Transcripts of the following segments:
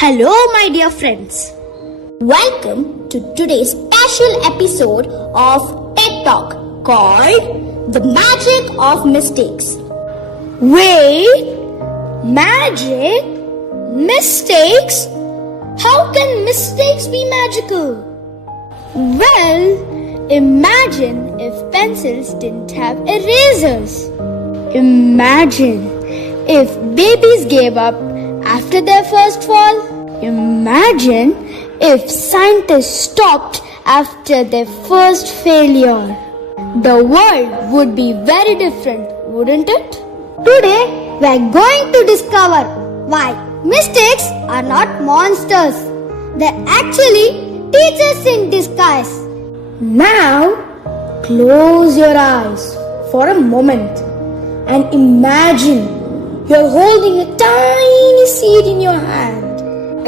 Hello, my dear friends. Welcome to today's special episode of TED Talk called The Magic of Mistakes. Wait, magic? Mistakes? How can mistakes be magical? Well, imagine if pencils didn't have erasers. Imagine if babies gave up after their first fall. Imagine if scientists stopped after their first failure. The world would be very different, wouldn't it? Today, we are going to discover why mistakes are not monsters. They're actually teachers in disguise. Now, close your eyes for a moment and imagine you're holding a tiny seed in your hand.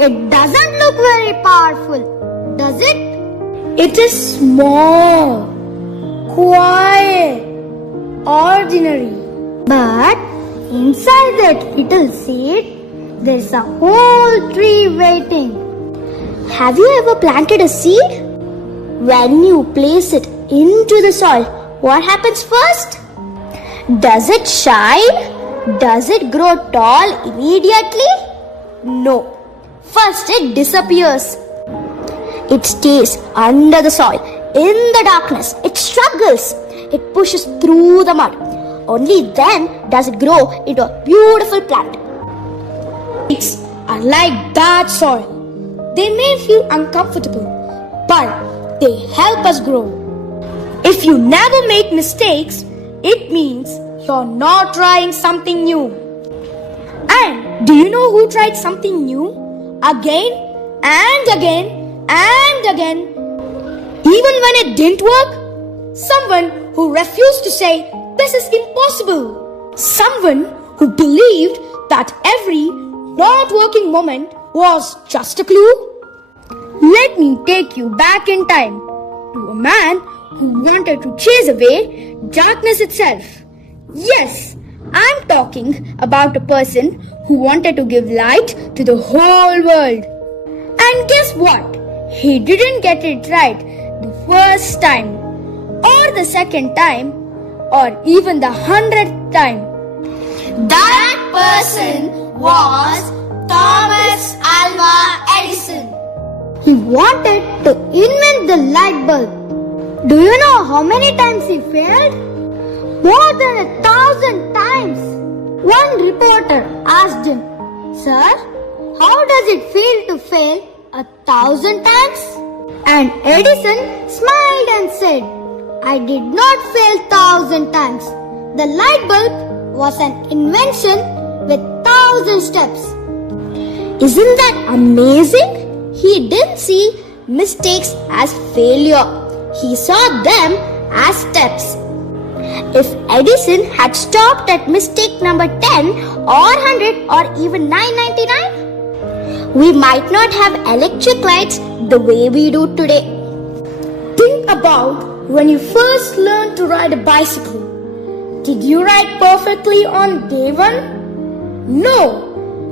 It doesn't look very powerful, does it? It is small, quiet, ordinary. But inside that little seed, there's a whole tree waiting. Have you ever planted a seed? When you place it into the soil, what happens first? Does it shine? Does it grow tall immediately? No. First it disappears. It stays under the soil, in the darkness. It struggles. It pushes through the mud. Only then does it grow into a beautiful plant. Seeds are like that soil. They may feel uncomfortable, but they help us grow. If you never make mistakes, it means you're not trying something new. And do you know who tried something new? Again and again and again. Even when it didn't work, someone who refused to say, "This is impossible." Someone who believed that every not working moment was just a clue. Let me take you back in time to a man who wanted to chase away darkness itself. Yes, I'm talking about a person who wanted to give light to the whole world. And guess what? He didn't get it right the first time, or the second time, or even the 100th time. That person was Thomas Alva Edison. He wanted to invent the light bulb. Do you know how many times he failed? More than 1,000 times. One reporter asked him, "Sir, how does it feel to fail 1,000 times?" And Edison smiled and said, "I did not fail 1,000 times. The light bulb was an invention with 1,000 steps." Isn't that amazing? He didn't see mistakes as failure. He saw them as steps. If Edison had stopped at mistake number 10 or 100 or even 999, we might not have electric lights the way we do today. Think about when you first learned to ride a bicycle. Did you ride perfectly on day one? No,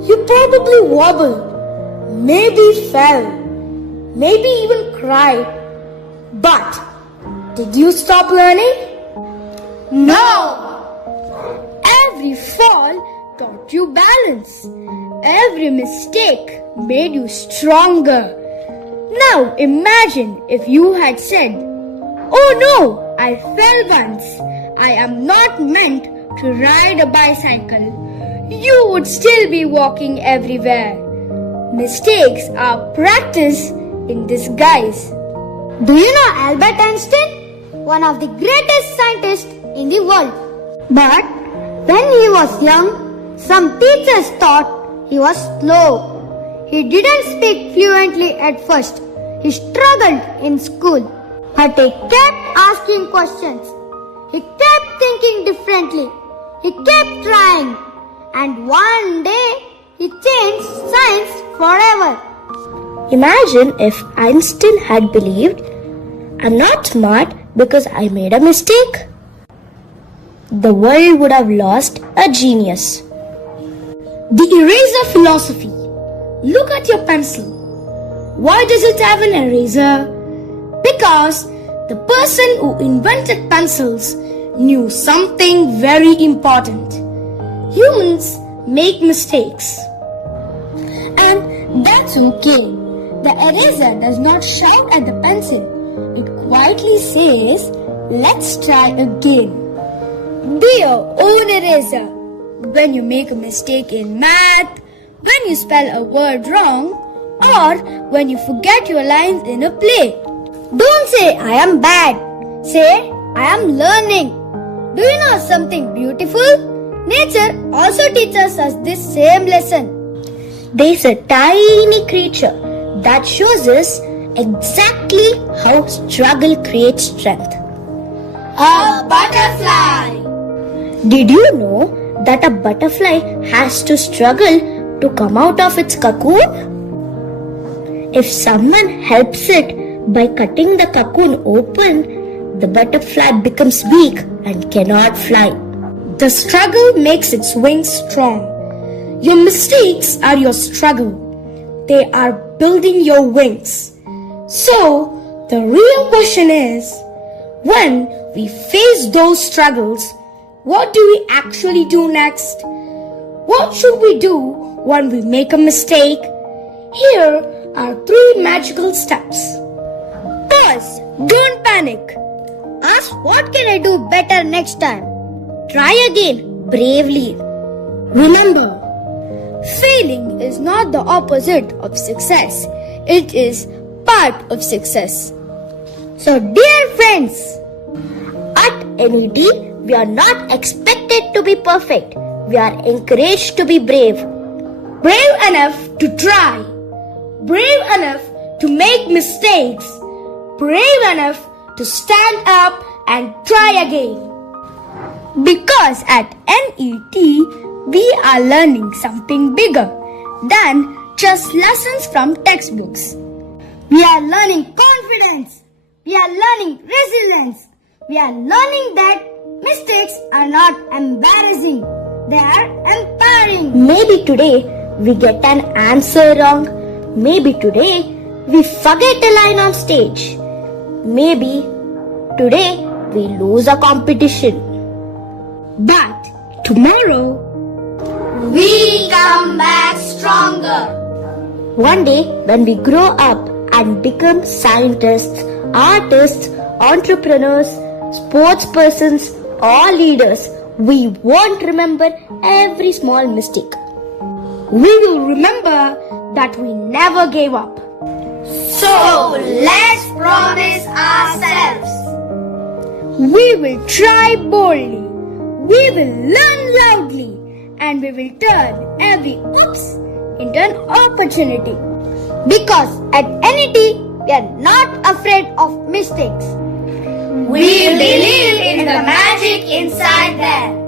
you probably wobbled, maybe fell, maybe even cried. But did you stop learning? No! Every fall taught you balance. Every mistake made you stronger. Now imagine if you had said, "Oh no, I fell once. I am not meant to ride a bicycle." You would still be walking everywhere. Mistakes are practice in disguise. Do you know Albert Einstein? One of the greatest scientists in the world. But when he was young, some teachers thought he was slow. He didn't speak fluently at first. He struggled in school. But he kept asking questions. He kept thinking differently. He kept trying. And one day, he changed science forever. Imagine if Einstein had believed, "I'm not smart because I made a mistake." The world would have lost a genius. The eraser philosophy. Look at your pencil. Why does it have an eraser? Because the person who invented pencils knew something very important. Humans make mistakes. And that's okay. The eraser does not shout at the pencil. It quietly says, let's try again. Be your own eraser. When you make a mistake in math, when you spell a word wrong, or when you forget your lines in a play. Don't say, I am bad. Say, I am learning. Do you know something beautiful? Nature also teaches us this same lesson. There's a tiny creature that shows us exactly how struggle creates strength. A butterfly. Did you know that a butterfly has to struggle to come out of its cocoon? If someone helps it by cutting the cocoon open, the butterfly becomes weak and cannot fly. The struggle makes its wings strong. Your mistakes are your struggle. They are building your wings. So, the real question is, when we face those struggles, what do we actually do next? What should we do when we make a mistake? Here are 3 magical steps. Pause. Don't panic. Ask what can I do better next time. Try again bravely. Remember, failing is not the opposite of success. It is part of success. So dear friends, At N.E.T, we are not expected to be perfect. We are encouraged to be brave. Brave enough to try. Brave enough to make mistakes. Brave enough to stand up and try again. because at N.E.T, we are learning something bigger than just lessons from textbooks. We are learning confidence. We are learning resilience. We are learning that mistakes are not embarrassing. They are empowering. Maybe today we get an answer wrong. Maybe today we forget a line on stage. Maybe today we lose a competition. But tomorrow, We come back stronger. One day when we grow up and become scientists, artists, entrepreneurs, sports persons, or leaders, we won't remember every small mistake. we will remember that we never gave up. So let's promise ourselves. We will try boldly. We will learn loudly. And we will turn every oops into an opportunity. Because at N.E.T, we are not afraid of mistakes. We believe in the magic inside them.